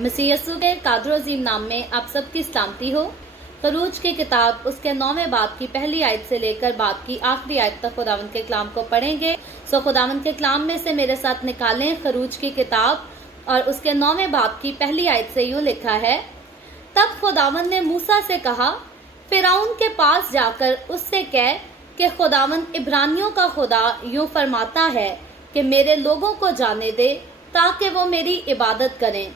मसीह यस्सु के कादर अजीम नाम में आप सबकी सलामती हो। खरूज की किताब उसके 9वें बाब की पहली आयत से लेकर बाब की आखिरी आयत तक खुदावंद के कलाम को पढ़ेंगे। सो खुदावंद के कलाम में से मेरे साथ निकालें खरूज की किताब और उसके 9वें बाब की पहली आयत से यूँ लिखा है, तब खुदावंद ने मूसा से कहा, फिरौन के पास जाकर उससे कह कि खुदावंद इब्रानियों का खुदा यूँ फरमाता है कि मेरे लोगों को जाने दे ताकि वो मेरी इबादत करें,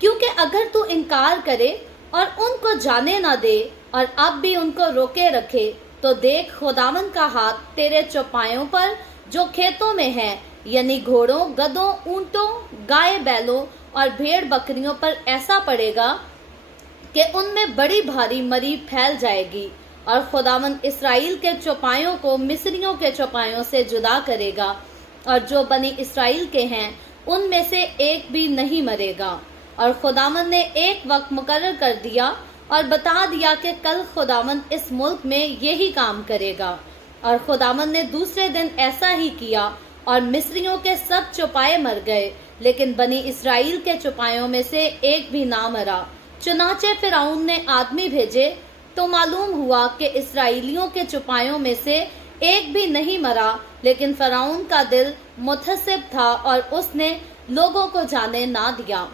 क्योंकि अगर तू इनकार करे और उनको जाने ना दे और अब भी उनको रोके रखे तो देख खुदावंद का हाथ तेरे चौपायों पर जो खेतों में है, यानी घोड़ों, गधों, ऊंटों, गाय बैलों और भेड़ बकरियों पर ऐसा पड़ेगा कि उनमें बड़ी भारी मरी फैल जाएगी। और खुदावंद इसराइल के चौपायों को मिस्रियों के चौपायों से जुदा करेगा और जो बनी इसराइल के हैं उनमें से एक भी नहीं मरेगा। और खुदावंद ने एक वक्त मुकर्रर कर दिया और बता दिया कि कल खुदावंद इस मुल्क में यही काम करेगा। और खुदावंद ने दूसरे दिन ऐसा ही किया और मिस्रियों के सब चौपाए मर गए, लेकिन बनी इसराइल के चौपायों में से एक भी ना मरा। चुनाचे फिरौन ने आदमी भेजे तो मालूम हुआ कि इसराइलियों के चौपायों में से एक भी नहीं मरा, लेकिन फिरौन का दिल मुतहस्सिब था और उसने लोगों को जाने ना दिया।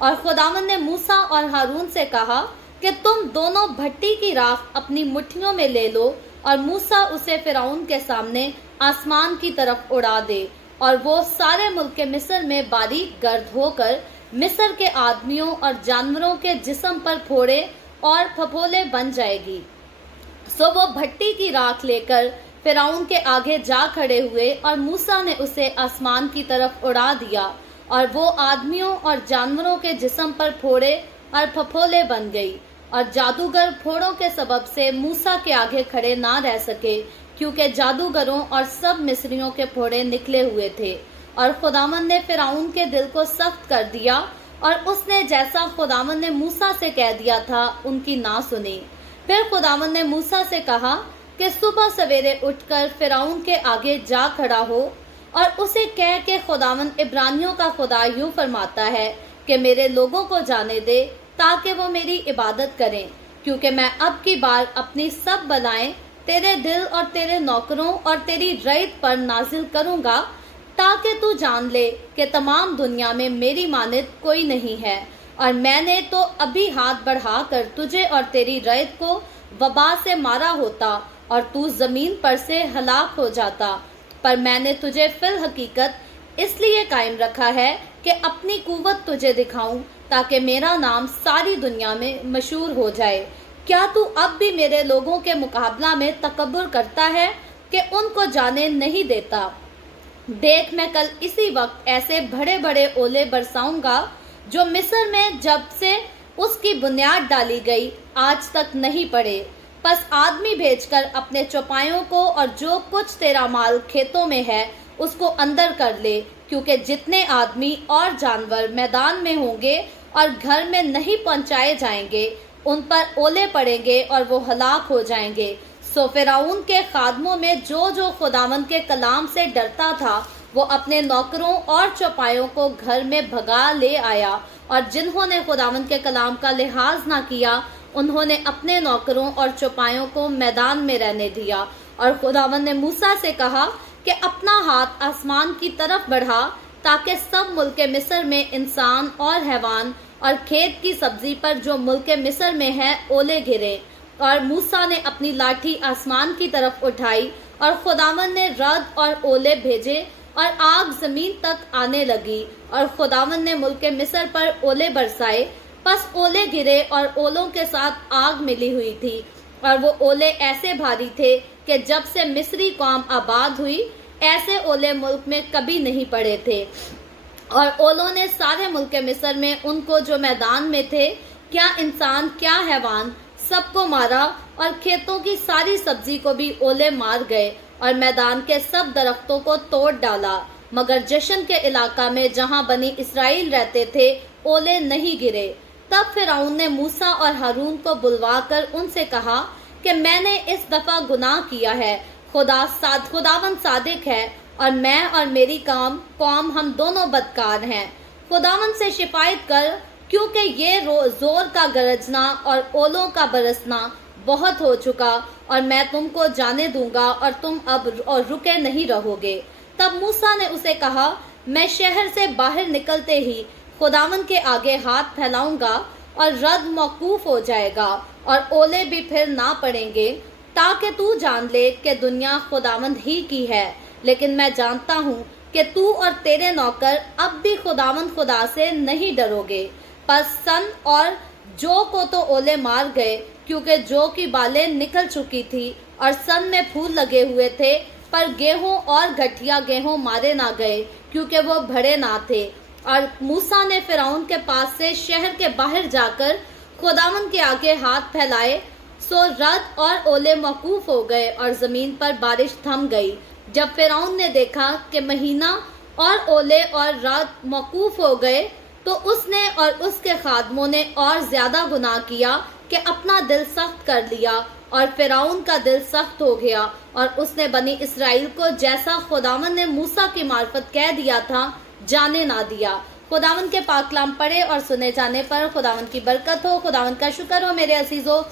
और खुदावंद ने मूसा और हारून से कहा कि तुम दोनों भट्टी की राख अपनी मुट्ठियों में ले लो और मूसा उसे फिरौन के सामने आसमान की तरफ उड़ा दे और वो सारे मुल्क के मिस्र में बारीक गर्द होकर मिस्र के आदमियों और जानवरों के जिस्म पर फोड़े और फफोले बन जाएगी। सो वो भट्टी की राख लेकर फिरौन के आगे जा खड़े हुए और मूसा ने उसे आसमान की तरफ उड़ा दिया और वो आदमियों और जानवरों के जिस्म पर फोड़े और फफोले बन गई। और जादूगर फोड़ों के सबब से मूसा के आगे खड़े ना रह सके, क्योंकि जादूगरों और सब मिस्रियों के फोड़े निकले हुए थे। और खुदावंद ने फिरौन के दिल को सख्त कर दिया और उसने जैसा खुदावंद ने मूसा से कह दिया था उनकी ना सुनी। फिर खुदावंद ने मूसा से कहा कि सुबह सवेरे उठकर फिरौन के आगे जा खड़ा हो और उसे कह के खुदावंद इब्रानियों का खुदा यूं फरमाता है कि मेरे लोगों को जाने दे ताकि वो मेरी इबादत करें, क्योंकि मैं अब की बार अपनी सब बलाएं तेरे दिल और तेरे नौकरों और तेरी रईत पर नाजिल करूंगा, ताकि तू जान ले कि तमाम दुनिया में मेरी मानित कोई नहीं है। और मैंने तो अभी हाथ बढ़ाकर तुझे और तेरी रईत को वबा से मारा होता और तू जमीन पर से हलाक हो जाता, पर मैंने तुझे फिल हकीकत इसलिए कायम रखा है कि अपनी कुव्वत तुझे दिखाऊं, ताकि मेरा नाम सारी दुनिया में मशहूर हो जाए। क्या तू अब भी मेरे लोगों के मुकाबला में तकब्बुर करता है कि उनको जाने नहीं देता? देख, मैं कल इसी वक्त ऐसे बड़े बड़े ओले बरसाऊंगा जो मिस्र में जब से उसकी बुनियाद डाली गई आज तक नहीं पड़े। बस आदमी भेजकर अपने चौपायों को और जो कुछ तेरा माल खेतों में है उसको अंदर कर ले, क्योंकि जितने आदमी और जानवर मैदान में होंगे और घर में नहीं पहुंचाए जाएंगे उन पर ओले पड़ेंगे और वो हलाक हो जाएंगे। सो फिरौन के खादमों में जो जो खुदावंद के कलाम से डरता था वो अपने नौकरों और चौपायों को घर में भगा ले आया, और जिन्होंने खुदावंद के कलाम का लिहाज ना किया उन्होंने अपने नौकरों और चौपायों को मैदान में रहने दिया। और खुदावंद ने मूसा से कहा कि अपना हाथ आसमान की तरफ बढ़ा ताकि सब मुल्क मिस्र में इंसान और हैवान और खेत की सब्जी पर जो मुल्क मिस्र में है ओले गिरे। और मूसा ने अपनी लाठी आसमान की तरफ उठाई और खुदावंद ने रद और ओले भेजे और आग जमीन तक आने लगी। और खुदावंद ने मुल्क मिस्र पर ओले बरसाए, बस ओले गिरे और ओलों के साथ आग मिली हुई थी। और वो ओले ऐसे भारी थे कि जब से मिस्री कौम आबाद हुई ऐसे ओले मुल्क में कभी नहीं पड़े थे। और ओलों ने सारे मुल्क मिस्र में उनको जो मैदान में थे, क्या इंसान क्या हैवान, सबको मारा और खेतों की सारी सब्जी को भी ओले मार गए और मैदान के सब दरख्तों को तोड़ डाला। मगर जशन के इलाका में जहां बनी इसराइल रहते थे ओले नहीं गिरे। तब फिरौन ने मूसा और हारून को बुलवाकर उनसे कहा कि मैंने इस दफा गुनाह किया है, खुदावंद सादिक है और मैं और मेरी कौम हम दोनों बदकार हैं। खुदावंद से शिकायत कर क्योंकि ये जोर का गरजना और ओलों का बरसना बहुत हो चुका, और मैं तुमको जाने दूंगा और तुम अब और रुके नहीं रहोगे। तब मूसा ने उसे कहा, मैं शहर से बाहर निकलते ही खुदावंद के आगे हाथ फैलाऊंगा और रद मौकूफ हो जाएगा और ओले भी फिर ना पड़ेंगे, ताकि तू जान ले कि दुनिया खुदावंद ही की है। लेकिन मैं जानता हूँ कि तू और तेरे नौकर अब भी खुदावंद खुदा से नहीं डरोगे। पर सन और जौ को तो ओले मार गए, क्योंकि जौ की बालें निकल चुकी थी और सन में फूल लगे हुए थे, पर गेहूं और गठिया गेहूं मारे ना गए, क्योंकि वो भरे ना थे। और मूसा ने फिरौन के पास से शहर के बाहर जाकर खुदावंद के आगे हाथ फैलाए, सो रद और ओले मौकूफ हो गए और जमीन पर बारिश थम गई। जब फिरौन ने देखा कि महीना और ओले और रद मौकूफ हो गए, तो उसने और उसके खादमों ने और ज्यादा गुनाह किया कि अपना दिल सख्त कर लिया, और फिरौन का दिल सख्त हो गया, और उसने बनी इसराइल को जैसा खुदावंद ने मूसा की मार्फत कह दिया था जाने ना दिया। खुदावंद के पाक कलाम पढ़े और सुने जाने पर खुदावंद की बरकत हो। खुदावंद का शुक्र हो मेरे अजीजों।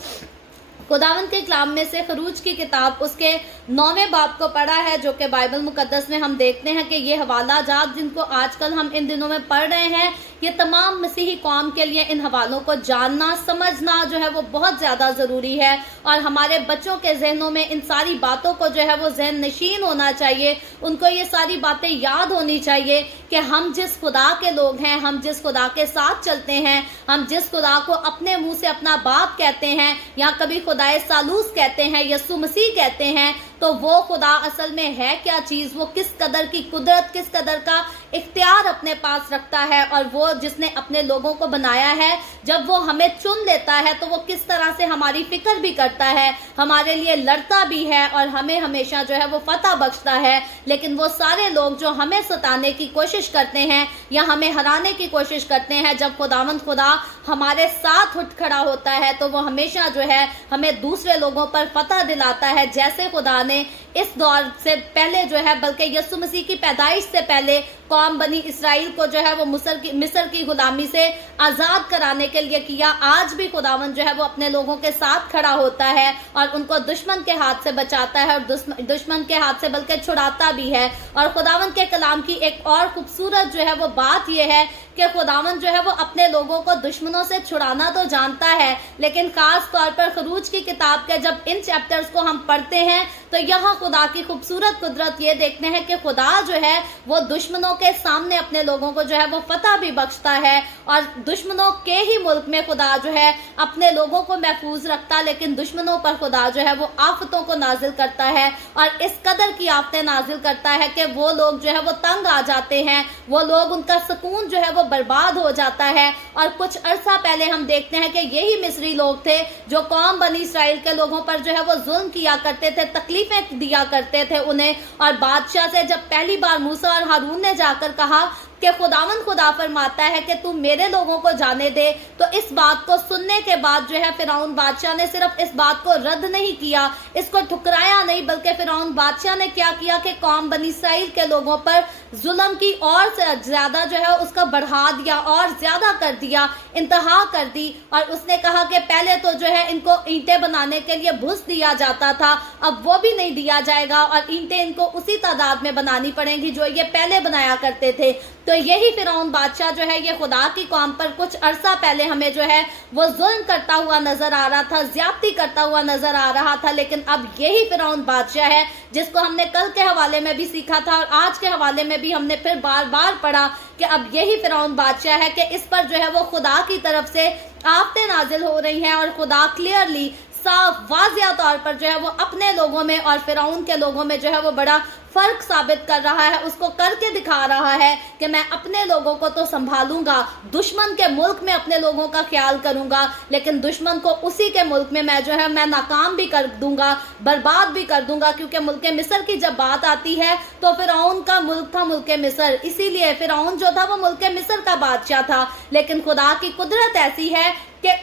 खुदावंद के कलाम में से खरूज की किताब उसके 9वें बाब को पढ़ा है, जो कि बाइबल मुकद्दस में हम देखते हैं कि ये हवाला जात जिनको आजकल हम इन दिनों में पढ़ रहे हैं, ये तमाम मसीही कौम के लिए इन हवालों को जानना समझना जो है वो बहुत ज़्यादा ज़रूरी है, और हमारे बच्चों के जहनों में इन सारी बातों को जो है वो जहन नशीन होना चाहिए। उनको ये सारी बातें याद होनी चाहिए कि हम जिस खुदा के लोग हैं, हम जिस खुदा के साथ चलते हैं, हम जिस खुदा को अपने मुंह से अपना बाप कहते हैं, या कभी खुदाए सालूस कहते हैं, यस्सु मसीह कहते हैं, तो वो खुदा असल में है क्या चीज, वो किस कदर की कुदरत, किस कदर का इख्तियार अपने पास रखता है, और वो जिसने अपने लोगों को बनाया है, जब वो हमें चुन लेता है तो वो किस तरह से हमारी फिक्र भी करता है, हमारे लिए लड़ता भी है और हमें हमेशा जो है वो फतह बख्शता है। लेकिन वो सारे लोग जो हमें सताने की कोशिश करते हैं या हमें हराने की कोशिश करते हैं, जब खुदावंद खुदा हमारे साथ उठ खड़ा होता है तो वो हमेशा जो है हमें दूसरे लोगों पर फतह दिलाता है। जैसे खुदा ने इस दौर से पहले जो है, बल्कि यीशु मसीह की पैदाइश से पहले कौम बनी इसराइल को जो है वो मिस्र की गुलामी से आजाद कराने के लिए किया, आज भी खुदावंद जो है वो अपने लोगों के साथ खड़ा होता है और उनको दुश्मन के हाथ से बचाता है, और दुश्मन के हाथ से बल्कि छुड़ाता भी है। और खुदावंद के कलाम की एक और खूबसूरत जो है वो बात यह है कि खुदावंद जो है वो अपने लोगों को दुश्मनों से छुड़ाना तो जानता है, लेकिन खास तौर पर खरूज की किताब के जब इन चैप्टर्स को हम पढ़ते हैं तो यहाँ खुदा की खूबसूरत कुदरत ये देखते हैं कि खुदा जो है वो दुश्मनों के सामने अपने लोगों को जो है वो फतह भी बख्शता है, और दुश्मनों के ही मुल्क में खुदा जो है अपने लोगों को महफूज रखता, लेकिन दुश्मनों पर खुदा जो है वो आफतों को नाजिल करता है, और इस कदर की आफतें नाजिल करता है कि वो लोग जो है वो तंग आ जाते हैं, वो लोग, उनका सुकून जो है वो बर्बाद हो जाता है। और कुछ अरसा पहले हम देखते हैं कि यही मिस्री लोग थे जो कौम बनी इसराइल के लोगों पर जो है वो जुल्म किया करते थे, तकलीफें दिया करते थे उन्हें, और बादशाह से जब पहली बार मूसा और हारून ने जाकर कहा कि खुदावंद खुदा फरमाता है कि तू मेरे लोगों को जाने दे, तो इस बात को सुनने के बाद जो है फिरौन बादशाह ने सिर्फ इस बात को रद्द नहीं किया, इसको ठुकराया नहीं, बल्कि फिरौन बादशाह ने क्या किया कि कौम बनी इसराइल के लोगों पर जुल्म की और ज्यादा जो है उसका बढ़ा दिया और ज्यादा कर दिया, इंतहा कर दी। और उसने कहा कि पहले तो जो है इनको ईंटें बनाने के लिए भूस दिया जाता था, अब वो भी नहीं दिया जाएगा, और ईंटें इनको उसी तादाद में बनानी पड़ेंगी जो ये पहले बनाया करते थे। तो यही फिरौन बादशाह जो है ये खुदा की कौम पर कुछ अरसा पहले हमें जो है वो जुल्म करता हुआ नजर आ रहा था, ज्यादती करता हुआ नजर आ रहा था, लेकिन अब यही फिरौन बादशाह है जिसको हमने कल के हवाले में भी सीखा था और आज के हवाले में भी हमने फिर बार बार पढ़ा कि अब यही फिरौन बादशाह है कि इस पर जो है वो खुदा की तरफ से आफतें नाजिल हो रही हैं, और खुदा क्लियरली साफ वाज़िया तौर पर जो है वो अपने लोगों में और फिरौन के लोगों में जो है वो बड़ा फर्क साबित कर रहा है, उसको करके दिखा रहा है कि मैं अपने लोगों को तो संभालूंगा, दुश्मन के मुल्क में अपने लोगों का ख्याल करूंगा, लेकिन दुश्मन को उसी के मुल्क में मैं जो है मैं नाकाम भी कर दूंगा, बर्बाद भी कर दूंगा। क्योंकि मुल्क मिस्र की जब बात आती है तो फिरौन का मुल्क था मुल्क मिस्र, इसीलिए फिरौन जो था वो मुल्क मिस्र का बादशाह था, लेकिन खुदा की कुदरत ऐसी है कि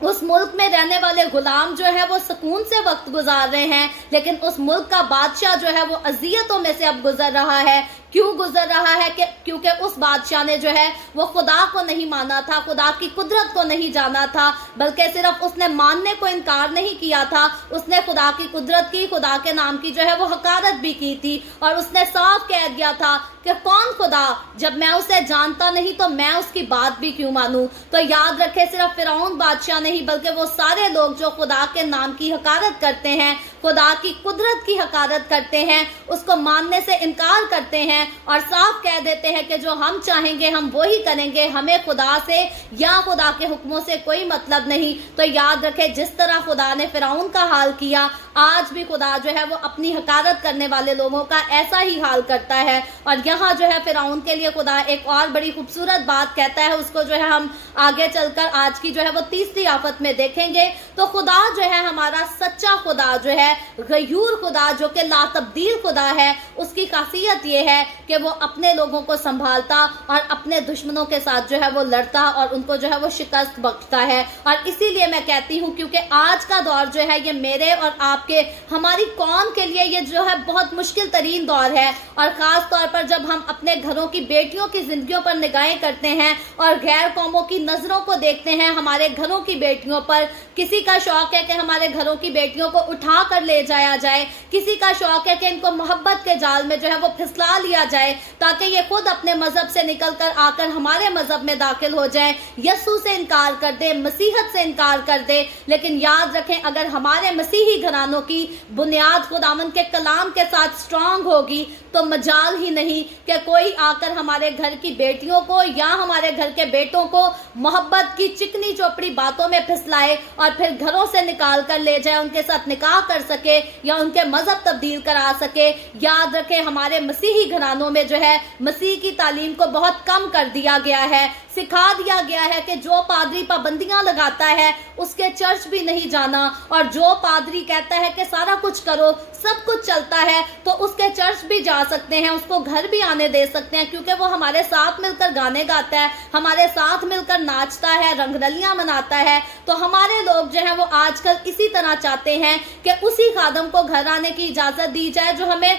उस मुल्क में रहने वाले गुलाम जो है वो सुकून से वक्त गुजार रहे हैं, लेकिन उस मुल्क का बादशाह जो है वो अजियतों में से अब गुजर रहा है। کیوں گزر رہا ہے؟ کہ کیونکہ اس بادشاہ نے جو ہے وہ خدا کو نہیں مانا تھا، خدا کی قدرت کو نہیں جانا تھا، بلکہ صرف اس نے ماننے کو انکار نہیں کیا تھا، اس نے خدا کی قدرت کی، خدا کے نام کی جو ہے وہ حقارت بھی کی تھی، اور اس نے صاف کہہ دیا تھا کہ کون خدا؟ جب میں اسے جانتا نہیں تو میں اس کی بات بھی کیوں مانوں؟ تو یاد رکھے، صرف فرعون بادشاہ نہیں بلکہ وہ سارے لوگ جو خدا کے نام کی حقارت کرتے ہیں، خدا کی قدرت کی حقارت کرتے ہیں، اس کو ماننے سے انکار کرتے ہیں اور صاف کہہ دیتے ہیں کہ جو ہم چاہیں گے ہم وہی کریں گے، ہمیں خدا سے یا خدا کے حکموں سے کوئی مطلب نہیں۔ تو یاد رکھے، جس طرح خدا نے فرعون کا حال کیا، آج بھی خدا جو ہے وہ اپنی حقارت کرنے والے لوگوں کا ایسا ہی حال کرتا ہے۔ اور یہاں جو ہے فرعون کے لیے خدا ایک اور بڑی خوبصورت بات کہتا ہے، اس کو جو ہے ہم آگے چل کر آج کی جو ہے وہ تیسری آفت میں دیکھیں گے۔ تو خدا جو ہے ہمارا سچا خدا جو ہے، غیور خدا جو کہ لا تبدیل خدا ہے، اس کی خاصیت یہ ہے کہ وہ اپنے لوگوں کو سنبھالتا اور اپنے دشمنوں کے ساتھ جو ہے وہ لڑتا اور ان کو جو ہے وہ شکست بخشتا ہے۔ اور اسی لیے میں کہتی ہوں، کیونکہ آج کا دور جو ہے یہ میرے اور آپ کے، ہماری قوم کے لیے یہ جو ہے بہت مشکل ترین دور ہے، اور خاص طور پر جب ہم اپنے گھروں کی بیٹیوں کی زندگیوں پر نگاہیں کرتے ہیں اور غیر قوموں کی نظروں کو دیکھتے ہیں ہمارے گھروں کی بیٹیوں پر۔ کسی کا شوق ہے کہ ہمارے گھروں کی بیٹیوں کو اٹھا کر لے جایا جائے، کسی کا شوق ہے کہ ان کو محبت کے جال میں جو ہے وہ پھسلا لیا جائے تاکہ یہ خود اپنے مذہب سے نکل کر آ کر ہمارے مذہب میں داخل ہو جائے، یسوع سے انکار کر دے، مسیحت سے انکار کر دے۔ لیکن یاد رکھیں، اگر ہمارے مسیحی گھرانوں کی بنیاد خداوند کے کلام کے ساتھ سٹرونگ ہوگی تو مجال ہی نہیں کہ کوئی آ کر ہمارے گھر کی بیٹیوں کو یا ہمارے گھر کے بیٹوں کو محبت کی چکنی چوپڑی باتوں میں پھسلائے اور پھر گھروں سے نکال کر لے جائے، ان کے ساتھ نکاح کر سکے یا ان کے مذہب تبدیل کرا سکے۔ یاد رکھیں، ہمارے مسیحی گھرانوں میں جو ہے مسیح کی تعلیم کو بہت کم کر دیا گیا ہے، سکھا دیا گیا ہے کہ جو پادری پابندیاں لگاتا ہے اس کے چرچ بھی نہیں جانا، اور جو پادری کہتا ہے کہ سارا کچھ کرو، سب کچھ چلتا ہے، تو اس کے چرچ بھی جا سکتے ہیں، اس کو گھر بھی آنے دے سکتے ہیں، کیونکہ وہ ہمارے ساتھ مل کر گانے گاتا ہے، ہمارے ساتھ مل کر ناچتا ہے، رنگ رلیاں مناتا ہے۔ تو ہمارے لوگ جو ہیں وہ آج کل اسی طرح چاہتے ہیں کہ اسی خادم کو گھر آنے کی اجازت دی جائے جو ہمیں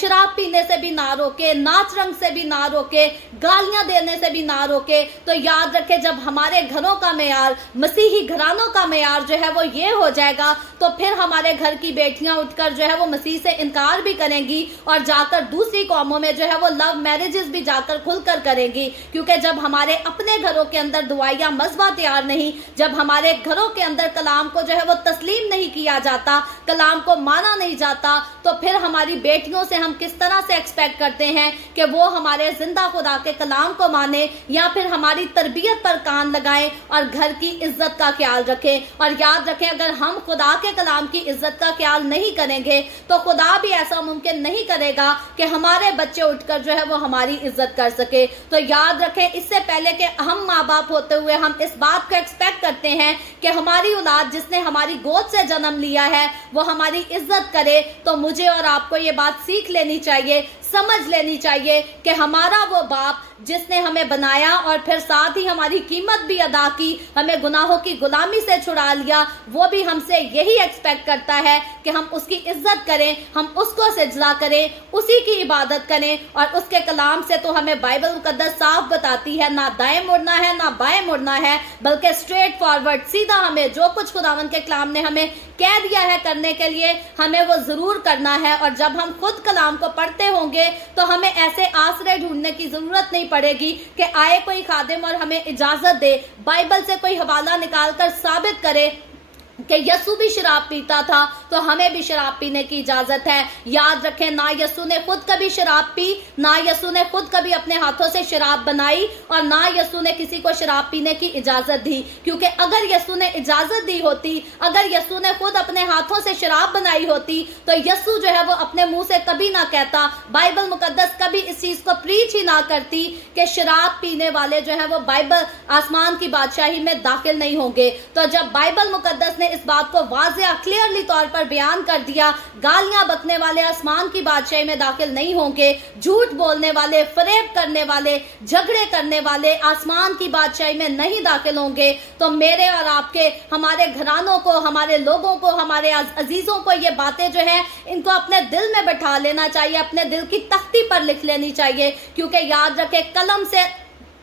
شراب پینے سے بھی نہ روکے، ناچ رنگ سے بھی نہ روکے، گالیاں دینے سے بھی نہ روکے۔ تو یاد رکھے، جب ہمارے گھروں کا معیار، مسیحی گھرانوں کا معیار جو ہے وہ یہ ہو جائے گا تو پھر ہمارے گھر کی بیٹیاں اٹھ کر جو ہے وہ مسیح سے انکار بھی کریں گی اور جا کر دوسری قوموں میں جو ہے وہ لو میرجز بھی جا کر کھل کر کریں گی۔ کیونکہ جب ہمارے اپنے گھروں کے اندر دعائیہ مذبح تیار نہیں، جب ہمارے گھروں کے اندر کلام کو جو ہے وہ تسلیم نہیں کیا جاتا، کلام کو مانا نہیں جاتا، تو پھر ہماری بیٹیوں سے ہم کس طرح سے ایکسپیکٹ کرتے ہیں کہ وہ ہمارے زندہ خدا کے کلام کو مانے یا پھر ہماری تربیت پر کان لگائیں اور گھر کی عزت کا خیال رکھیں۔ اور یاد رکھیں، اگر ہم خدا کے کلام کی عزت کا خیال نہیں کریں گے تو خدا بھی ایسا ممکن نہیں کرے گا کہ ہمارے بچے اٹھ کر جو ہے وہ ہماری عزت کر سکے۔ تو یاد رکھیں، اس سے پہلے کہ ہم ماں باپ ہوتے ہوئے ہم اس بات کو ایکسپیکٹ کرتے ہیں کہ ہماری اولاد جس نے ہماری گود سے جنم لیا ہے وہ ہماری عزت کرے، تو مجھے اور آپ کو یہ بات سیکھ لینی چاہیے، سمجھ لینی چاہیے کہ ہمارا وہ باپ جس نے ہمیں بنایا اور پھر ساتھ ہی ہماری قیمت بھی ادا کی، ہمیں گناہوں کی غلامی سے چھڑا لیا، وہ بھی ہم سے یہی ایکسپیکٹ کرتا ہے کہ ہم اس کی عزت کریں، ہم اس کو سجدہ کریں، اسی کی عبادت کریں۔ اور اس کے کلام سے تو ہمیں بائبل مقدس صاف بتاتی ہے، نہ دائیں مڑنا ہے نہ بائیں مڑنا ہے، بلکہ اسٹریٹ فارورڈ، سیدھا ہمیں جو کچھ خداوند کے کلام نے ہمیں کہہ دیا ہے کرنے کے لیے ہمیں وہ ضرور کرنا ہے۔ اور جب ہم خود کلام کو پڑھتے ہوں گے تو ہمیں ایسے آسرے ڈھونڈنے کی ضرورت نہیں پڑے گی کہ آئے کوئی خادم اور ہمیں اجازت دے، بائبل سے کوئی حوالہ نکال کر ثابت کرے کہ یسوع بھی شراب پیتا تھا تو ہمیں بھی شراب پینے کی اجازت ہے۔ یاد رکھیں، نہ یسوع نے خود کبھی شراب پی، نہ یسوع نے خود کبھی اپنے ہاتھوں سے شراب بنائی، اور نہ یسوع نے کسی کو شراب پینے کی اجازت دی۔ کیونکہ اگر یسوع نے اجازت دی ہوتی، اگر یسوع نے خود اپنے ہاتھوں سے شراب بنائی ہوتی تو یسوع جو ہے وہ اپنے منہ سے کبھی نہ کہتا، بائبل مقدس کبھی اس چیز کو پریچ ہی نہ کرتی کہ شراب پینے والے جو ہے وہ بائبل آسمان کی بادشاہی میں داخل نہیں ہوں گے۔ تو جب بائبل مقدس نے نے इस बात को वाज़ेह क्लियरली तौर पर बयान कर दिया, गालियां बकने वाले आसमान की बादशाही में दाखिल नहीं होंगे, झूठ बोलने वाले, फरेब करने वाले, झगड़े करने वाले आसमान की बादशाही में नहीं दाखिल होंगे। तो मेरे और आपके, हमारे घरानों को, हमारे लोगों को, हमारे अजीजों को ये बातें जो है इनको अपने दिल में बैठा लेना चाहिए, अपने दिल की तख्ती पर लिख लेनी चाहिए, क्योंकि याद रखे कलम से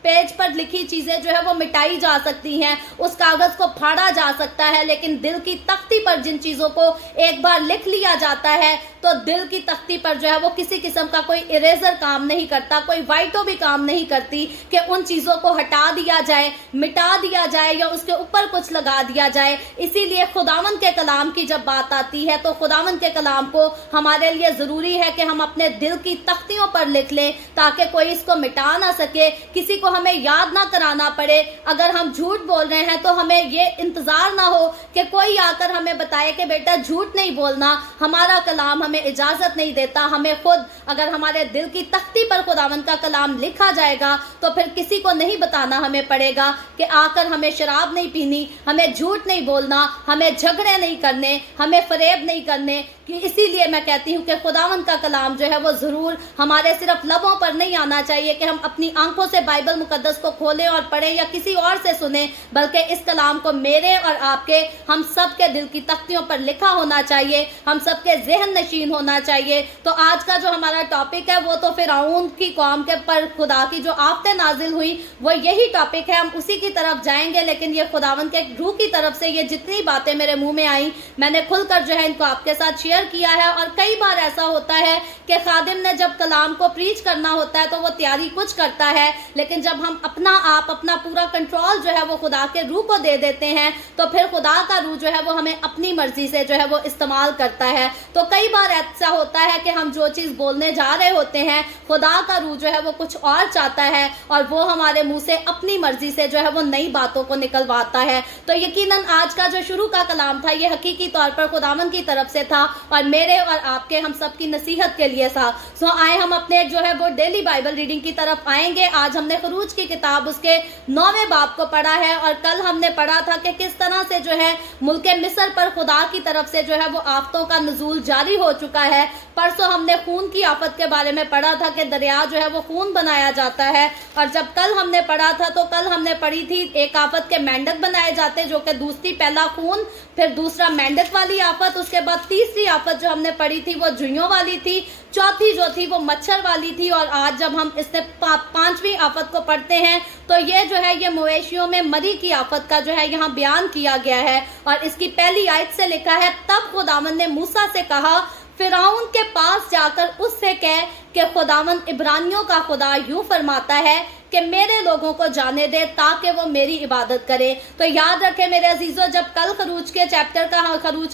पेज पर लिखी चीजें जो है वो मिटाई जा सकती हैं, उस कागज को फाड़ा जा सकता है, लेकिन दिल की तख्ती पर जिन चीजों को एक बार लिख लिया जाता है तो दिल की तख्ती पर जो है वो किसी किस्म का कोई इरेजर काम नहीं करता, कोई वाइटो भी काम नहीं करती कि उन चीजों को हटा दिया जाए, मिटा दिया जाए या उसके ऊपर कुछ लगा दिया जाए। इसीलिए खुदावंद के कलाम की जब बात आती है तो खुदावंद के कलाम को हमारे लिए जरूरी है कि हम अपने दिल की तख्तियों पर लिख लें, ताकि कोई इसको मिटा ना सके, किसी को हमें याद ना कराना पड़े। अगर हम झूठ बोल रहे हैं तो हमें ये इंतजार ना हो कि कोई आकर हमें बताए कि बेटा झूठ नहीं बोलना, हमारा कलाम हमें इजाजत नहीं देता। हमें खुद, अगर हमारे दिल की तख्ती पर खुदावंद का कलाम लिखा जाएगा तो फिर किसी को नहीं बताना हमें पड़ेगा कि आकर हमें शराब नहीं पीनी, हमें झूठ नहीं बोलना, हमें झगड़े नहीं करने, हमें फरेब नहीं करने। कि इसीलिए मैं कहती हूँ कि खुदावंद का कलाम जो है वो जरूर हमारे सिर्फ लबों पर नहीं आना चाहिए कि हम अपनी आंखों से बाइबल मुकद्दस को खोलें और पढ़ें या किसी और से सुने, बल्कि इस कलाम को मेरे और आपके, हम सब के दिल की तख्तियों पर लिखा होना चाहिए, हम सब के ज़हन नशीन होना चाहिए। तो आज का जो हमारा टॉपिक है वो तो फिरौन की कौम के पर खुदा की जो आफतें नाजिल हुई वो यही टॉपिक है, हम उसी की तरफ जाएंगे। लेकिन ये खुदावंद के रूह की तरफ से ये जितनी बातें मेरे मुंह में आई, मैंने खुलकर जो है इनको आपके साथ शेयर किया है। और कई बार ऐसा होता है कि खादिम ने जब कलाम को प्रीच करना होता है तो वो तैयारी कुछ करता है, लेकिन जब हम अपना पूरा कंट्रोल जो है वो खुदा के रूह को दे देते हैं तो फिर खुदा का रूह जो है वो हमें अपनी मर्जी से जो है वो इस्तेमाल करता है। तो कई बार ऐसा होता है कि हम जो चीज बोलने जा रहे होते हैं, खुदा का रूह जो है वो कुछ और चाहता है और वो हमारे मुंह से अपनी मर्जी से जो है वो नई बातों को निकलवाता है। तो यकीनन आज का जो शुरू का कलाम था ये हकीकी तौर पर खुदावंद की तरफ से था और मेरे और आपके, हम सब की नसीहत के लिए था। सो आए हम अपने जो है वो डेली बाइबल रीडिंग की तरफ आएंगे। आज हमने खरूज की किताब उसके 9वें बाब को पढ़ा है और कल हमने पढ़ा था कि किस तरह से जो है मुल्के मिस्र पर खुदा की तरफ से जो है वो आफतों का नुज़ूल जारी हो चुका है। परसों हमने खून की आफत के बारे में पढ़ा था कि दरिया जो है वो खून बनाया जाता है, और जब कल हमने पढ़ा था तो कल हमने पढ़ी थी एक आफत के मेंढक बनाए जाते जो कि दूसरी, पहला खून, फिर दूसरा मेंढक वाली आफत, उसके बाद तीसरी आफत जो हमने पढ़ी थी वो जुइयों वाली थी, चौथी जो थी वो मच्छर वाली थी, और आज जब हम इससे 5वीं आफत को पढ़ते हैं तो ये जो है ये मवेशियों में मरी की आफत का जो है यहाँ बयान किया गया है। और इसकी पहली आयत से लिखा है, तब खुदावंद ने मूसा से कहा, फिरौन के पास जाकर उससे कह कि खुदावंद इब्रानियों का खुदा यूं फरमाता है कि मेरे लोगों को जाने दे ताकि वो मेरी इबादत करें। तो याद रखें मेरे अजीजों, जब कल खरूज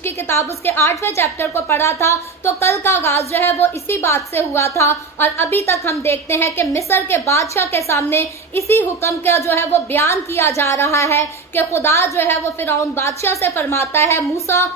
की किताब उसके 8वें चैप्टर को पढ़ा था तो कल का आगाज जो है वो इसी बात से हुआ था, और अभी तक हम देखते हैं कि मिस्र के बादशाह के सामने इसी हुक्म का जो है वो बयान किया जा रहा है कि खुदा जो है वो फिरौन बादशाह से फरमाता है, मूसा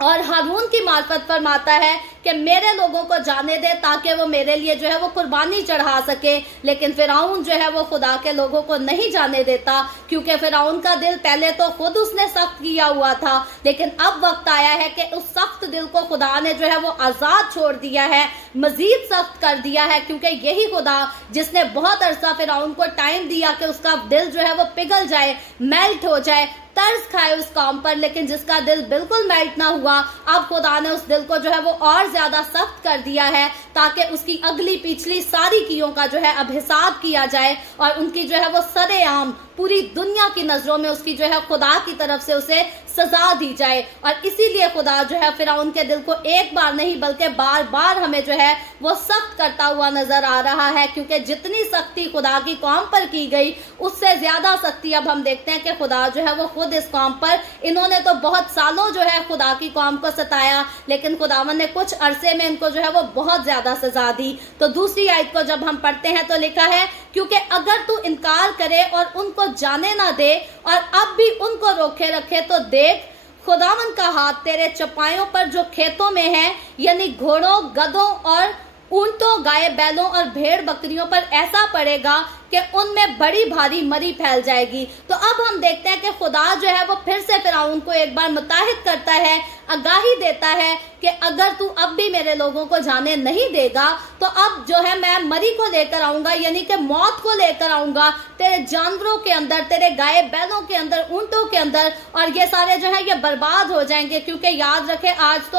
और हारून की मार्फत फरमाता है कि मेरे लोगों को जाने दे ताकि वो मेरे लिए जो है वो कुर्बानी चढ़ा सके। लेकिन फिरौन जो है वो खुदा के लोगों को नहीं जाने देता, क्योंकि फिरौन का दिल पहले तो खुद उसने सख्त किया हुआ था, लेकिन अब वक्त आया है कि उस सख्त दिल को खुदा ने जो है वो आजाद छोड़ दिया है, मजीद सख्त कर दिया है, क्योंकि यही खुदा जिसने बहुत अरसा फिरौन को टाइम दिया कि उसका दिल जो है वो पिघल जाए, मेल्ट हो जाए, तर्स खाए उस काम पर, लेकिन जिसका दिल बिल्कुल मेल्ट ना हुआ, अब खुदा ने उस दिल को जो है वो और ज्यादा सख्त कर दिया है ताकि उसकी अगली पिछली सारी कियों का जो है अब हिसाब किया जाए और उनकी जो है वो सरेआम पूरी दुनिया की नजरों में उसकी जो है खुदा की तरफ से उसे सजा दी जाए। और इसीलिए खुदा जो है फिरौन के दिल को एक बार नहीं बल्कि बार बार हमें जो है वो सख्त करता हुआ नजर आ रहा है, क्योंकि जितनी सख्ती खुदा की कौम पर की गई उससे ज्यादा सख्ती अब हम देखते हैं कि खुदा जो है वो खुद इस कौम पर, इन्होंने तो बहुत सालों जो है खुदा की कौम को सताया, लेकिन खुदावन ने कुछ अरसे में इनको जो है वो बहुत ज्यादा सजा दी। तो दूसरी आयत को जब हम पढ़ते हैं तो लिखा है, क्योंकि अगर तू इनकार करे और उनको जाने ना दे और अब भी उनको रोके रखे तो देख, खुदावन का हाथ तेरे चपाइयों पर जो खेतों में है, यानी घोड़ों, गधों और ऊंटों, गाय बैलों और भेड़ बकरियों पर ऐसा पड़ेगा کہ ان میں بڑی بھاری مری پھیل جائے گی۔ تو اب ہم دیکھتے ہیں کہ خدا جو ہے وہ پھر سے فرعون کو ایک بار متحد کرتا ہے، آگاہی دیتا ہے کہ اگر تو اب بھی میرے لوگوں کو جانے نہیں دے گا تو اب جو ہے میں مری کو لے کر آؤں گا، یعنی کہ موت کو لے کر آؤں گا تیرے جانوروں کے اندر، تیرے گائے بیلوں کے اندر، اونٹوں کے اندر، اور یہ سارے جو ہے یہ برباد ہو جائیں گے۔ کیونکہ یاد رکھے آج تو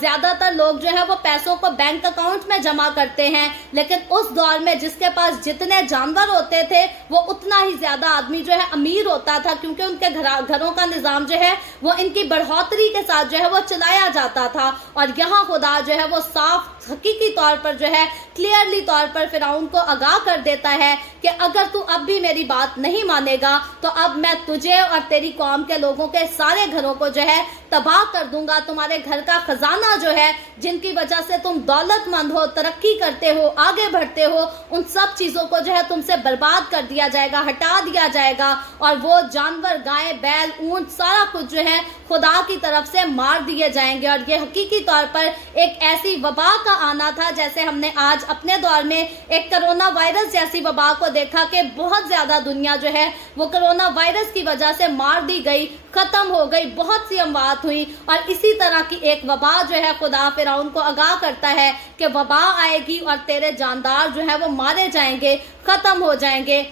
زیادہ تر لوگ جو ہے وہ پیسوں کو بینک اکاؤنٹ میں جمع کرتے ہیں، لیکن اس دور میں جس کے پاس جتنے جانور ہوتے تھے وہ اتنا ہی زیادہ آدمی جو ہے امیر ہوتا تھا، کیونکہ ان کے گھروں کا نظام جو ہے وہ ان کی بڑھوتری کے ساتھ جو ہے وہ چلایا جاتا تھا۔ اور یہاں خدا جو ہے وہ صاف حقیقی طور پر جو ہے کلیئرلی طور پر فرعون کو آگاہ کر دیتا ہے کہ اگر تو اب بھی میری بات نہیں مانے گا تو اب میں تجھے اور تیری قوم کے لوگوں کے سارے گھروں کو جو ہے تباہ کر دوں گا۔ تمہارے گھر کا خزانہ جو ہے جن کی وجہ سے تم دولت مند ہو، ترقی کرتے ہو، آگے بڑھتے ہو، ان سب چیزوں کو جو ہے تم سے برباد کر دیا جائے گا، ہٹا دیا جائے گا، اور وہ جانور، گائے، بیل، اونٹ، سارا کچھ جو ہے خدا کی طرف سے مار دیے جائیں گے۔ اور یہ حقیقی طور پر ایک ایسی وبا کا آنا تھا جیسے ہم نے آج اپنے دور میں ایک کرونا وائرس جیسی وبا کو دیکھا کہ بہت زیادہ دنیا جو ہے وہ کرونا وائرس کی وجہ سے مار دی گئی، ختم ہو گئی، بہت سی اموات ہوئی۔ اور اسی طرح کی ایک وبا جو ہے خدا فرعون کو آگاہ کرتا ہے کہ وبا آئے گی اور تیرے جاندار جو ہے وہ مارے جائیں گے، ختم ہو جائیں گے۔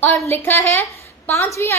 اور لکھا ہے چوتھی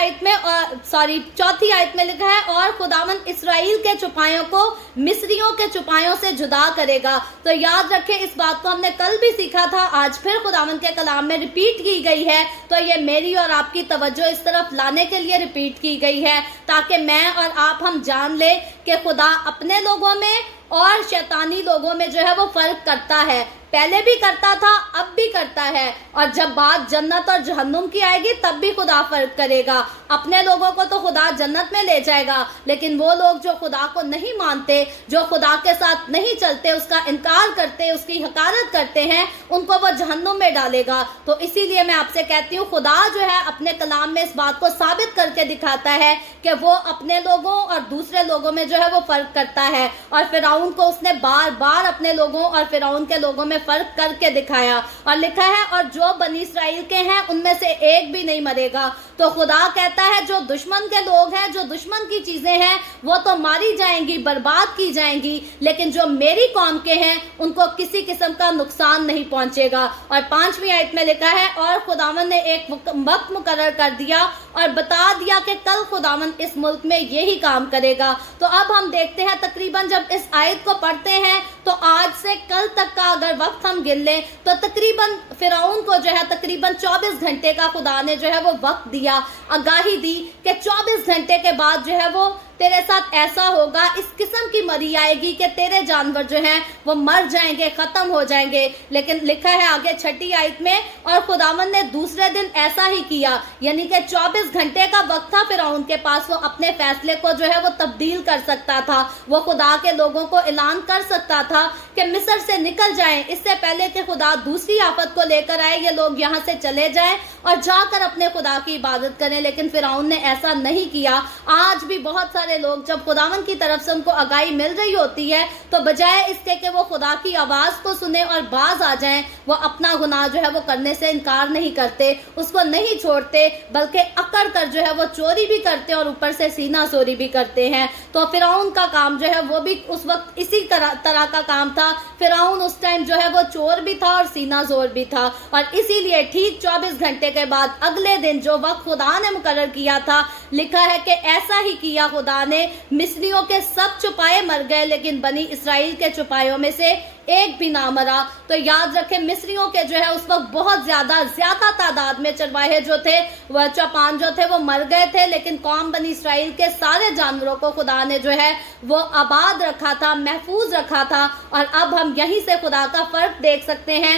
آیت میں لکھا ہے اور خداوند اسرائیل کے چپایوں کو مصریوں کے چپایوں سے جدا کرے گا۔ تو یاد رکھیں اس بات کو ہم نے کل بھی سیکھا تھا، آج پھر خداوند کے کلام میں ریپیٹ کی گئی ہے۔ تو یہ میری اور آپ کی توجہ اس طرف لانے کے لیے ریپیٹ کی گئی ہے تاکہ میں اور آپ ہم جان لیں کہ خدا اپنے لوگوں میں اور شیطانی لوگوں میں جو ہے وہ فرق کرتا ہے، پہلے بھی کرتا تھا، اب بھی کرتا ہے، اور جب بات جنت اور جہنم کی آئے گی تب بھی خدا فرق کرے گا۔ اپنے لوگوں کو تو خدا جنت میں لے جائے گا، لیکن وہ لوگ جو خدا کو نہیں مانتے، جو خدا کے ساتھ نہیں چلتے، اس کا انکار کرتے، اس کی حقارت کرتے ہیں، ان کو وہ جہنم میں ڈالے گا۔ تو اسی لیے میں آپ سے کہتی ہوں خدا جو ہے اپنے کلام میں اس بات کو ثابت کر کے دکھاتا ہے کہ وہ اپنے لوگوں اور دوسرے لوگوں میں جو ہے وہ فرق کرتا ہے، اور فرعون کو اس نے بار بار اپنے لوگوں اور فرعون کے لوگوں میں فرق کر کے دکھایا۔ اور لکھا ہے اور جو بنی اسرائیل کے ہیں ان میں سے ایک بھی نہیں مرے گا۔ تو خدا کہتا ہے جو دشمن کے لوگ ہیں، جو دشمن کی چیزیں ہیں وہ تو ماری جائیں گی، برباد کی جائیں گی، لیکن جو میری قوم کے ہیں ان کو کسی قسم کا نقصان نہیں پہنچے گا۔ اور 5ویں آیت میں لکھا ہے اور خداوند نے ایک وقت مقرر کر دیا اور بتا دیا کہ کل خداوند اس ملک میں یہی کام کرے گا۔ تو اب ہم دیکھتے ہیں تقریباً جب اس آیت کو پڑھتے ہیں تو آج سے کل تک کا اگر وقت ہم گن لیں تو تقریباً فرعون کو جو ہے تقریباً 24 گھنٹے کا خدا نے جو ہے وہ وقت دیا، آگاہی دی کہ 24 گھنٹے کے بعد جو ہے وہ تیرے ساتھ ایسا ہوگا، اس قسم کی مری آئے گی کہ تیرے جانور جو ہیں وہ مر جائیں گے، ختم ہو جائیں گے۔ لیکن لکھا ہے آگے 6 آیت میں اور خداوند نے دوسرے دن ایسا ہی کیا، یعنی کہ 24 گھنٹے کا وقت تھا فرعون کے پاس، وہ اپنے فیصلے کو جو ہے وہ تبدیل کر سکتا تھا، وہ خدا کے لوگوں کو اعلان کر سکتا تھا کہ مصر سے نکل جائیں، اس سے پہلے کہ خدا دوسری آفت کو لے کر آئے، یہ لوگ یہاں سے چلے جائیں اور جا کر اپنے خدا کی عبادت کریں۔ لیکن فرعون نے ایسا نہیں کیا۔ آج بھی بہت سارے لوگ جب خداوند کی طرف سے ان کو آگاہی مل رہی ہوتی ہے تو بجائے اس کے کہ وہ خدا کی آواز کو سنیں اور باز آ جائیں، وہ اپنا گناہ جو ہے وہ کرنے سے انکار نہیں کرتے، اس کو نہیں چھوڑتے، بلکہ اکڑ کر جو ہے وہ چوری بھی کرتے اور اوپر سے سینہ چوری بھی کرتے ہیں۔ تو فرعون کا کام جو ہے وہ بھی اس وقت اسی طرح کا کام تھا۔ فرعون اس ٹائم جو ہے وہ چور بھی تھا اور سینہ زور بھی تھا، اور اسی لیے ٹھیک 24 گھنٹے کے بعد اگلے دن جو وقت خدا نے مقرر کیا تھا، لکھا ہے کہ ایسا ہی کیا خدا نے، مصریوں کے سب چپائے مر گئے لیکن بنی اسرائیل کے چپایوں میں سے ایک بھی نہ مرا۔ تو یاد رکھیں مصریوں کے جو ہے اس وقت بہت زیادہ تعداد میں چرواہے جو تھے، وہ چوپان جو تھے وہ مر گئے تھے، لیکن قوم بنی اسرائیل کے سارے جانوروں کو خدا نے جو ہے وہ آباد رکھا تھا، محفوظ رکھا تھا۔ اور اب ہم یہیں سے خدا کا فرق دیکھ سکتے ہیں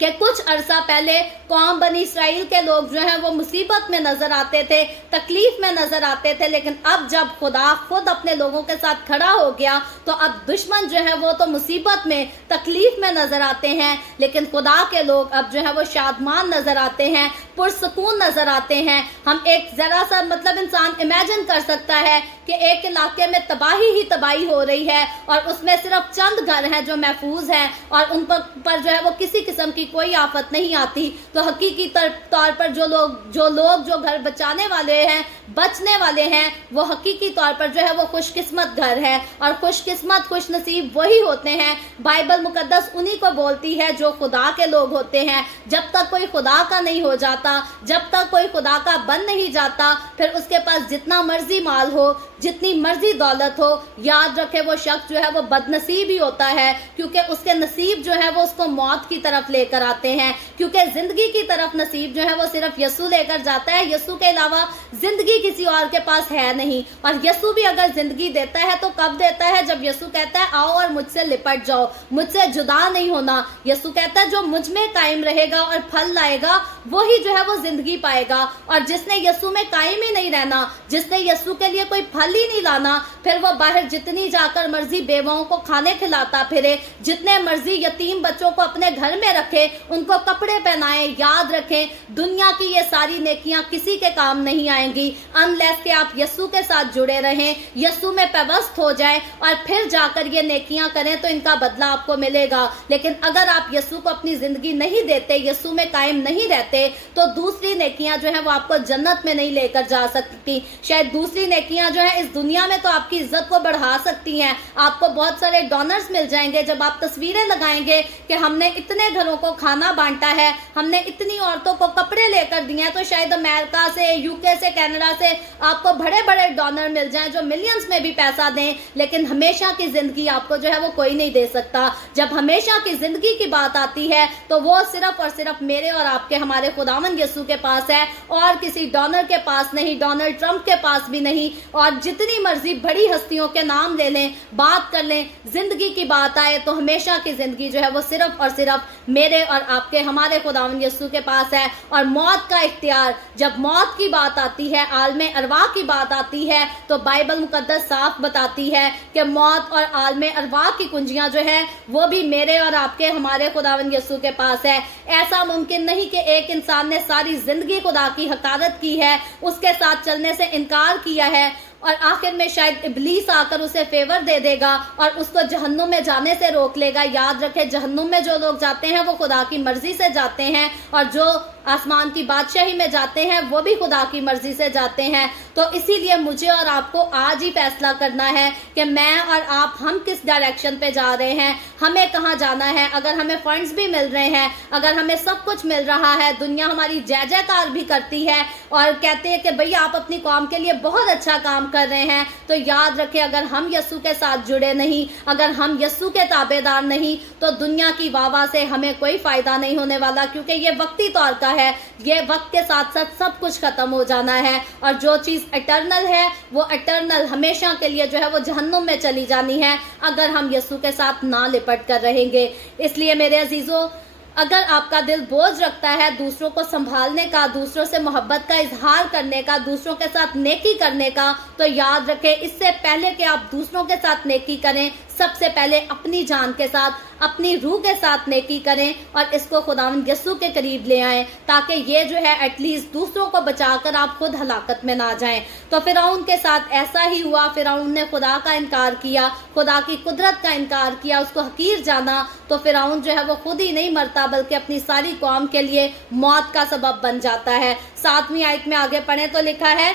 کہ کچھ عرصہ پہلے قوم بنی اسرائیل کے لوگ جو ہیں وہ مصیبت میں نظر آتے تھے، تکلیف میں نظر آتے تھے، لیکن اب جب خدا خود اپنے لوگوں کے ساتھ کھڑا ہو گیا تو اب دشمن جو ہے وہ تو مصیبت میں، تکلیف میں نظر آتے ہیں، لیکن خدا کے لوگ اب جو ہے وہ شادمان نظر آتے ہیں، پرسکون نظر آتے ہیں۔ ہم ایک ذرا سا انسان امیجن کر سکتا ہے کہ ایک علاقے میں تباہی ہو رہی ہے اور اس میں صرف چند گھر ہیں جو محفوظ ہیں اور ان پر جو ہے وہ کسی قسم کی کوئی آفت نہیں آتی، تو तो हकीकी तौर पर जो लोग जो घर बचाने वाले हैं, बचने वाले हैं, वो हकीकी तौर पर जो है वो खुशकिस्मत घर है। और खुशकिस्मत खुश नसीब वही होते हैं, बाइबल मुकद्दस उन्हीं को बोलती है जो खुदा के लोग होते हैं। जब तक कोई खुदा का नहीं हो जाता, जब तक कोई खुदा का बन नहीं जाता, फिर उसके पास जितना मर्जी माल हो, जितनी मर्जी दौलत हो, याद रखे वो शख्स जो है वो बदनसीब ही होता है, क्योंकि उसके नसीब जो है वो उसको मौत की तरफ लेकर आते हैं। क्योंकि जिंदगी की तरफ नसीब जो है वो सिर्फ यीशु लेकर जाता है, यीशु के अलावा जिंदगी किसी और के पास है नहीं। और यीशु भी अगर जिंदगी देता है तो कब देता है? जब यीशु कहता है आओ और मुझसे लिपट जाओ, मुझसे जुदा नहीं होना। यीशु कहता है जो मुझ में कायम रहेगा और फल लाएगा वही जो है वो जिंदगी पाएगा। और जिसने यीशु में कायम ही नहीं रहना, जिसने यीशु के लिए कोई फल ही नहीं लाना, फिर वो बाहर जितनी जाकर मर्जी बेवाओं को खाने खिलाता फिरे, जितने मर्जी यतीम बच्चों को अपने घर में रखे, उनको कपड़े पहनाए। याद रखें दुनिया की ये सारी नेकियां किसी के काम नहीं आएंगी अनलेस कि आप यीशु के साथ जुड़े रहें, यीशु में पेवस्त हो जाएं और फिर जाकर ये नेकियां करें तो इनका बदला आपको मिलेगा। लेकिन अगर आप यीशु को अपनी जिंदगी नहीं देते, यीशु में कायम नहीं रहते, तो दूसरी नेकियां जो है वो आपको जन्नत में नहीं लेकर जा सकती। शायद दूसरी नेकियां जो है इस दुनिया में तो आपकी इज्जत को बढ़ा सकती हैं, आपको बहुत सारे डोनर्स मिल जाएंगे जब आप तस्वीरें लगाएंगे कि हमने इतने घरों को खाना बांटा है, हमने इतनी औरतों को कपड़े लेकर दिए हैं। तो शायद अमेरिका से, यूके से, कनाडा से आपको बड़े बड़े डोनर मिल जाएं जो मिलियंस में भी पैसा दें, लेकिन हमेशा की जिंदगी आपको जो है वो कोई नहीं दे सकता। जब हमेशा की जिंदगी की बात आती है तो वो सिर्फ और सिर्फ मेरे और आपके हमारे खुदावंद यीशु के पास है, और किसी डोनर के पास नहीं, डोनाल्ड ट्रंप के पास भी नहीं। और जितनी मर्जी बड़ी हस्तियों के नाम ले लें, बात कर लें, जिंदगी की बात आए तो हमेशा की जिंदगी जो है वो सिर्फ और सिर्फ मेरे और आपके हमारे खुदावंद यीशु के पास है। और मौत का इख्तियार, जब मौत की बात आती है, आलमे अरवाह की बात आती है, तो बाइबल मुकद्दस साफ बताती है कि मौत और आलमे अरवाह की कुंजियां जो है वो भी मेरे और आपके हमारे खुदावंद यीशु के पास है। ऐसा मुमकिन नहीं कि एक इंसान ने सारी जिंदगी खुदा की हकारत की है, उसके साथ चलने से इनकार किया है, और आखिर में शायद इब्लीस आकर उसे फेवर दे देगा और उसको जहन्नुम में जाने से रोक लेगा। याद रखें जहन्नुम में जो लोग जाते हैं वो खुदा की मर्जी से जाते हैं, और जो आसमान की बादशाही में जाते हैं वो भी खुदा की मर्जी से जाते हैं। तो इसीलिए मुझे और आपको आज ही फैसला करना है कि मैं और आप हम किस डायरेक्शन पे जा रहे हैं, हमें कहाँ जाना है। अगर हमें फंड्स भी मिल रहे हैं, अगर हमें सब कुछ मिल रहा है, दुनिया हमारी जय जयकार भी करती है और कहते हैं कि भाई आप अपनी कौम के लिए बहुत अच्छा काम कर रहे हैं, तो याद रखें अगर हम यीशु के साथ जुड़े नहीं, अगर हम यीशु के ताबेदार नहीं, तो दुनिया की वाह से हमें कोई फायदा नहीं होने वाला, क्योंकि ये वक्ती तौर का है, ये वक्त के साथ साथ सब कुछ खत्म हो जाना है। और जो चीज इटर्नल है वो इटर्नल हमेशा के लिए जो है वो जहन्नुम में चली जानी है अगर हम यीशु के साथ ना लिपट कर रहेंगे। इसलिए मेरे अजीजों, अगर आपका दिल बोझ रखता है दूसरों को संभालने का, दूसरों से मोहब्बत का इजहार करने का, दूसरों के साथ नेकी करने का, तो याद रखें इससे पहले कि आप दूसरों के साथ नेकी करें, सबसे पहले अपनी जान के साथ, अपनी रूह के साथ नेकी करें और इसको खुदावंद यीशु के करीब ले आएं, ताकि ये जो है एटलीस्ट दूसरों को बचाकर आप खुद हलाकत में ना जाएं। तो फिरौन के साथ ऐसा ही हुआ। फिरौन ने खुदा का इनकार किया, खुदा की कुदरत का इनकार किया, उसको हकीर जाना, तो फिरौन जो है वो खुद ही नहीं मरता बल्कि अपनी सारी कौम के लिए मौत का सबब बन जाता है। 7वीं आयत में आगे पढ़े तो लिखा है,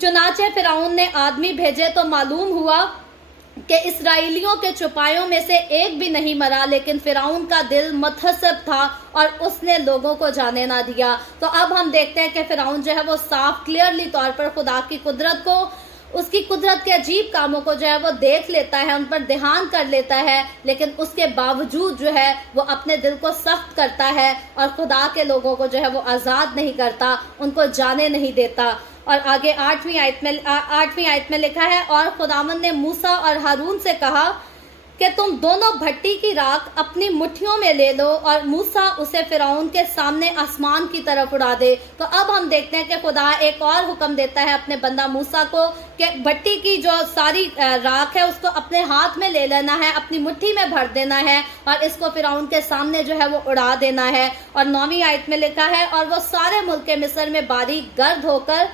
चुनाचे फिरौन ने आदमी भेजे तो मालूम हुआ कि इसराइलियों के चौपायों में से एक भी नहीं मरा, लेकिन फिरौन का दिल मुतहस्सिब था और उसने लोगों को जाने ना दिया। तो अब हम देखते हैं कि फिरौन जो है वो साफ क्लियरली तौर पर खुदा की कुदरत को, उसकी कुदरत के अजीब कामों को जो है वो देख लेता है, उन पर ध्यान कर लेता है, लेकिन उसके बावजूद जो है वो अपने दिल को सख्त करता है और खुदा के लोगों को जो है वो आज़ाद नहीं करता, उनको जाने नहीं देता। और आगे 8वीं आयत में लिखा है, और खुदावंद ने मूसा और हारून से कहा कि तुम दोनों भट्टी की राख अपनी मुट्ठियों में ले लो, और मूसा उसे फिरौन के सामने आसमान की तरफ उड़ा दे। तो अब हम देखते हैं कि खुदा एक और हुक्म देता है अपने बंदा मूसा को कि भट्टी की जो सारी राख है उसको अपने हाथ में ले लेना है, अपनी मुट्ठी में भर देना है और इसको फिरौन के सामने जो है वो उड़ा देना है। और 9वीं आयत में लिखा है, और वो सारे मुल्क मिस्र में बारीक गर्द होकर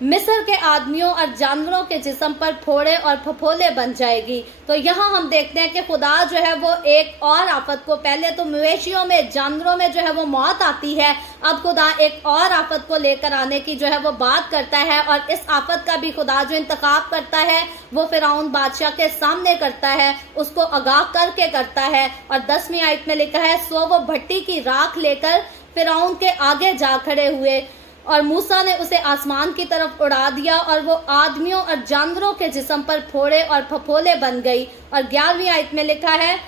मिस्र के आदमियों और जानवरों के जिस्म पर फोड़े और फफोले बन जाएगी। तो यहाँ हम देखते हैं कि खुदा जो है वो एक और आफत को, पहले तो मवेशियों में, जानवरों में जो है वो मौत आती है, अब खुदा एक और आफत को लेकर आने की जो है वो बात करता है। और इस आफत का भी खुदा जो इंतखाब करता है वो फिरौन बादशाह के सामने करता है, उसको आगाह करके करता है। और 10वीं आयत में लिखा है, सो वो भट्टी की राख लेकर फिरौन के आगे जा खड़े हुए और मूसा ने उसे आसमान की तरफ उड़ा दिया और वो आदमियों और जानवरों के जिस्म पर फोड़े और फफोले बन गई। और 11वीं आयत में लिखा है,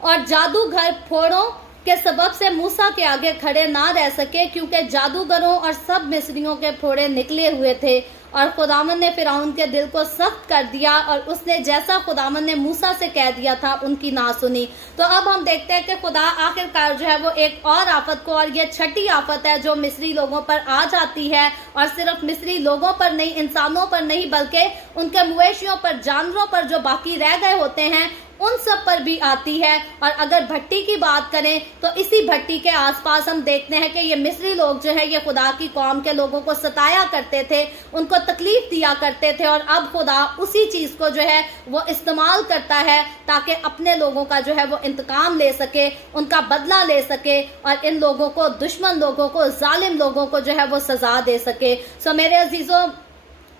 और जादूगर फोड़ों के सबब से मूसा के आगे खड़े ना रह सके, क्योंकि जादूगरों और सब मिस्रियों के फोड़े निकले हुए थे। और खुदावन ने फिरौन के दिल को सख्त कर दिया और उसने जैसा खुदावन ने मूसा से कह दिया था उनकी ना सुनी। तो अब हम देखते हैं कि खुदा आखिरकार जो है वो एक और आफत को, और ये छठी आफत है जो मिस्री लोगों पर आ जाती है, और सिर्फ मिस्री लोगों पर नहीं, इंसानों पर नहीं, बल्कि उनके मवेशियों पर, जानवरों पर जो बाकी रह गए होते हैं उन सब पर भी आती है। और अगर भट्टी की बात करें तो इसी भट्टी के आसपास हम देखते हैं कि ये मिस्री लोग जो है ये खुदा की कौम के लोगों को सताया करते थे, उनको तकलीफ दिया करते थे। और अब खुदा उसी चीज को जो है वो इस्तेमाल करता है ताकि अपने लोगों का जो है वो इंतकाम ले सके, उनका बदला ले सके, और इन लोगों को, दुश्मन लोगों को, जालिम लोगों को जो है वो सजा दे सके। सो मेरे अजीजों,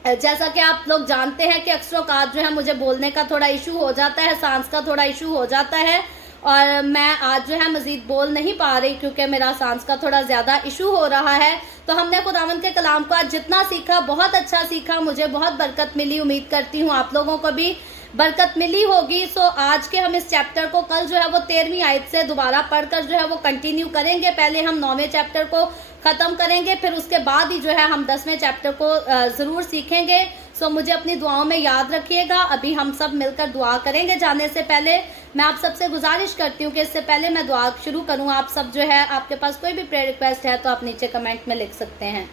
जैसा कि आप लोग जानते हैं कि अक्सर औकात जो है मुझे बोलने का थोड़ा इशू हो जाता है, सांस का थोड़ा इशू हो जाता है, और मैं आज जो है मजीद बोल नहीं पा रही क्योंकि मेरा सांस का थोड़ा ज़्यादा इशू हो रहा है। तो हमने खुदावंद के कलाम को आज जितना सीखा, बहुत अच्छा सीखा, मुझे बहुत बरकत मिली। उम्मीद करती हूँ आप लोगों को भी बरकत मिली होगी। सो आज के हम इस चैप्टर को कल जो है वो 13वीं आयत से दोबारा पढ़कर जो है वो कंटिन्यू करेंगे। पहले हम 9वें चैप्टर को खत्म करेंगे, फिर उसके बाद ही जो है हम 10वें चैप्टर को जरूर सीखेंगे। सो मुझे अपनी दुआओं में याद रखिएगा। अभी हम सब मिलकर दुआ करेंगे। जाने से पहले मैं आप सबसे गुजारिश करती हूँ कि इससे पहले मैं दुआ शुरू करूँ, आप सब जो है, आपके पास कोई भी प्रेयर रिक्वेस्ट है तो आप नीचे कमेंट में लिख सकते हैं।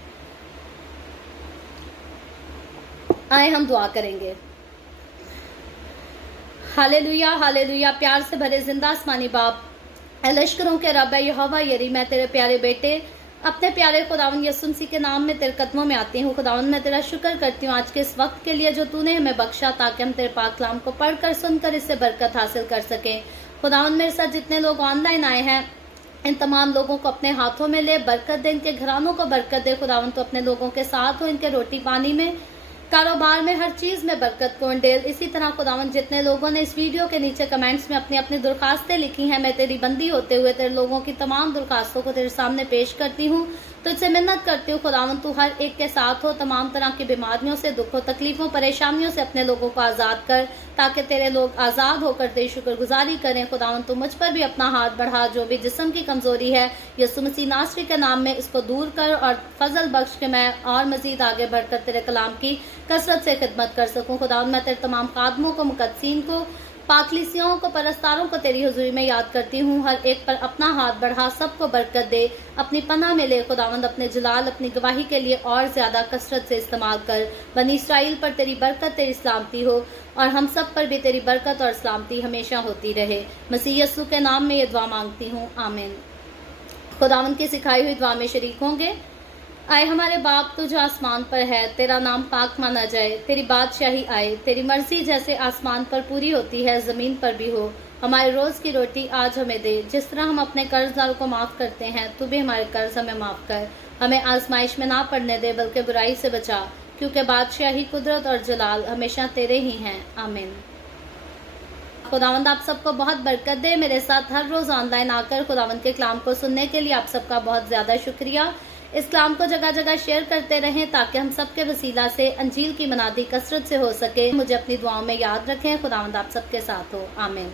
आए हम दुआ करेंगे। Hallelujah, hallelujah. प्यार से भरे जिंदा आसमानी बाप, लश्करों के रब यहोवा यरी, मैं तेरे प्यारे बेटे अपने प्यारे खुदावन यीशु मसीह के नाम में तेरे कदमों में आती हूँ। खुदावन, मैं तेरा शुक्र करती हूँ आज के इस वक्त के लिए जो तूने हमें बख्शा, ताकि हम तेरे पाक कलाम को पढ़कर, सुनकर इससे बरकत हासिल कर सकें। खुदावन, मेरे साथ जितने लोग ऑनलाइन आए हैं इन तमाम लोगों को अपने हाथों में ले, बरकत दे, इनके घरानों को बरकत दे। खुदावन, तो अपने लोगों के साथ हो, इनके रोटी पानी में, कारोबार में, हर चीज़ में बरकत को डेल। इसी तरह खुदावन, जितने लोगों ने इस वीडियो के नीचे कमेंट्स में अपनी अपनी दरखास्तें लिखी हैं, मैं तेरी बंदी होते हुए तेरे लोगों की तमाम दरखास्तों को तेरे सामने पेश करती हूँ। तुझसे मिन्नत करती हूँ खुदावन, तू हर एक के साथ हो, तमाम तरह की बीमारियों से, दुखों, तकलीफों, परेशानियों से अपने लोगों को आज़ाद कर, ताकि तेरे लोग आज़ाद होकर तेरी शुक्रगुजारी करें। खुदावन, तू मुझ पर भी अपना हाथ बढ़ा, जो भी जिस्म की कमज़ोरी है यीशु मसीह नासरी के नाम में इसको दूर कर, और फजल बख्श के मैं और मजीद आगे बढ़कर तेरे कलाम की कसरत से खिदमत कर सकूँ। खुदावन, मैं तेरे तमाम खादमों को, मुकद्दसीन को, पाकलीसियों को, परस्तारों को तेरी हुजूरी में याद करती हूँ। हर एक पर अपना हाथ बढ़ा, सबको बरकत दे, अपनी पनाह में ले। खुदावंद, अपने जलाल, अपनी गवाही के लिए और ज़्यादा कसरत से इस्तेमाल कर। बनी इसराइल पर तेरी बरकत, तेरी सलामती हो, और हम सब पर भी तेरी बरकत और सलामती हमेशा होती रहे। मसीह यीशु के नाम में ये दुआ मांगती हूँ, आमीन। खुदावंद की सिखाई हुई दुआ में शरीक होंगे। आए हमारे बाप, तू जो आसमान पर है, तेरा नाम पाक माना जाए, तेरी बादशाही आए, तेरी मर्जी जैसे आसमान पर पूरी होती है ज़मीन पर भी हो। हमारे रोज़ की रोटी आज हमें दे, जिस तरह हम अपने कर्जदारों को माफ़ करते हैं, तू भी हमारे कर्ज हमें माफ़ कर। हमें आजमाइश में ना पड़ने दे, बल्कि बुराई से बचा, क्योंकि बादशाही, कुदरत और जलाल हमेशा तेरे ही हैं, आमीन। खुदावंद आप सबको बहुत बरकत दे। मेरे साथ हर रोज़ ऑनलाइन आकर खुदावंद के कलाम को सुनने के लिए आप सबका बहुत ज़्यादा शुक्रिया। इस कलाम को जगह जगह शेयर करते रहें, ताकि हम सबके वसीला से अंजील की मनादी कसरत से हो सके। मुझे अपनी दुआओं में याद रखें। खुदावंद आप सबके साथ हो, आमीन।